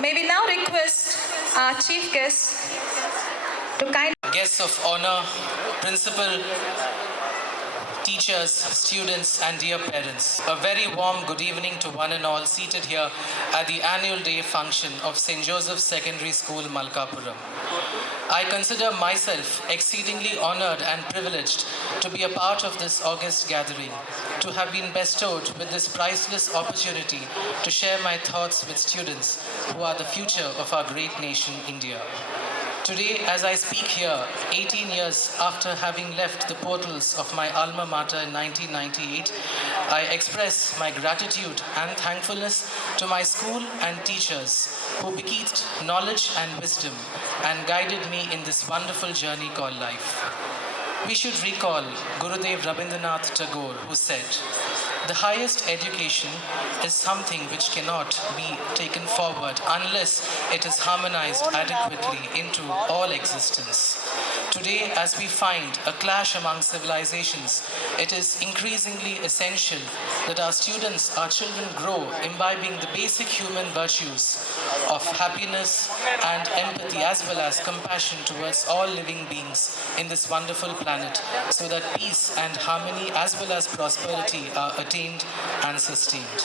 May we now request our chief guest to kindly. Guests of honor, principal, teachers, students, and dear parents, a very warm good evening to one and all seated here at the annual day function of St. Joseph's Secondary School, Malkapuram. I consider myself exceedingly honored and privileged to be a part of this august gathering, to have been bestowed with this priceless opportunity to share my thoughts with students who are the future of our great nation, India. Today, as I speak here, 18 years after having left the portals of my alma mater in 1998, I express my gratitude and thankfulness to my school and teachers who bequeathed knowledge and wisdom and guided me in this wonderful journey called life. We should recall Gurudev Rabindranath Tagore, who said, "The highest education is something which cannot be taken forward unless it is harmonized adequately into all existence." Today, as we find a clash among civilizations, it is increasingly essential that our students, our children grow imbibing the basic human virtues of happiness and empathy as well as compassion towards all living beings in this wonderful planet so that peace and harmony as well as prosperity are attained and sustained.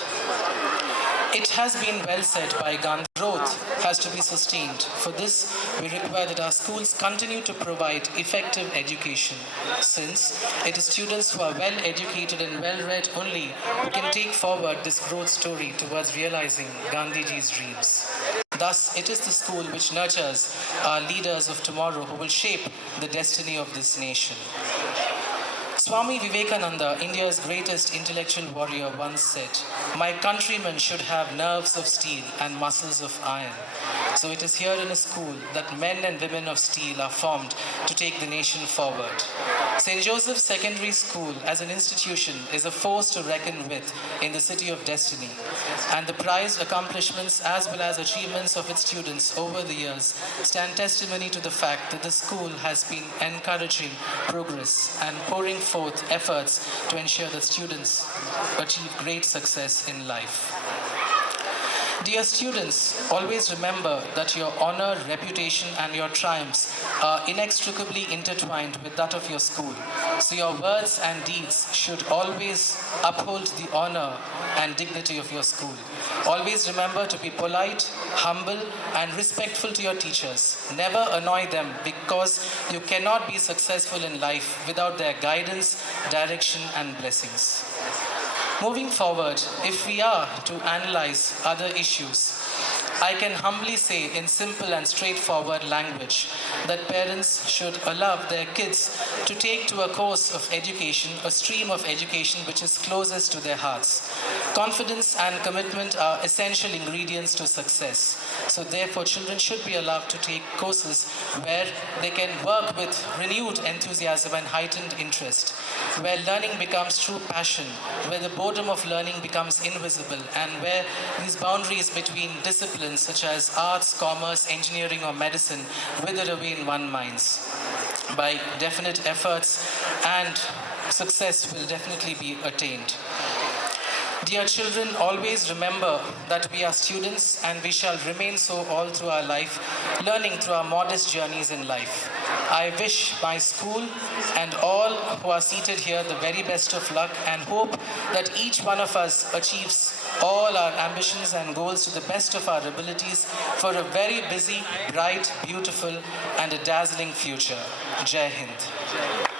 It has been well said by Gandhi, growth has to be sustained. For this, we require that our schools continue to provide effective education, since it is students who are well educated and well read only who can take forward this growth story towards realizing Gandhiji's dreams. Thus, it is the school which nurtures our leaders of tomorrow who will shape the destiny of this nation. Swami Vivekananda, India's greatest intellectual warrior, once said, "My countrymen should have nerves of steel and muscles of iron." So it is here in a school that men and women of steel are formed to take the nation forward. St. Joseph's Secondary School as an institution is a force to reckon with in the city of destiny, and the prized accomplishments as well as achievements of its students over the years stand testimony to the fact that the school has been encouraging progress and pouring forth efforts to ensure that students achieve great success in life. Dear students, always remember that your honor, reputation, and your triumphs are inextricably intertwined with that of your school. So your words and deeds should always uphold the honor and dignity of your school. Always remember to be polite, humble, and respectful to your teachers. Never annoy them, because you cannot be successful in life without their guidance, direction, and blessings. Moving forward, if we are to analyze other issues, I can humbly say in simple and straightforward language that parents should allow their kids to take to a course of education, a stream of education which is closest to their hearts. Confidence and commitment are essential ingredients to success. So therefore, children should be allowed to take courses where they can work with renewed enthusiasm and heightened interest, where learning becomes true passion, where the boredom of learning becomes invisible, and where these boundaries between disciplines such as arts, commerce, engineering, or medicine wither away in one's minds. By definite efforts, and success will definitely be attained. Dear children, always remember that we are students and we shall remain so all through our life, learning through our modest journeys in life. I wish my school and all who are seated here the very best of luck, and hope that each one of us achieves all our ambitions and goals to the best of our abilities for a very busy, bright, beautiful, and a dazzling future. Jai Hind.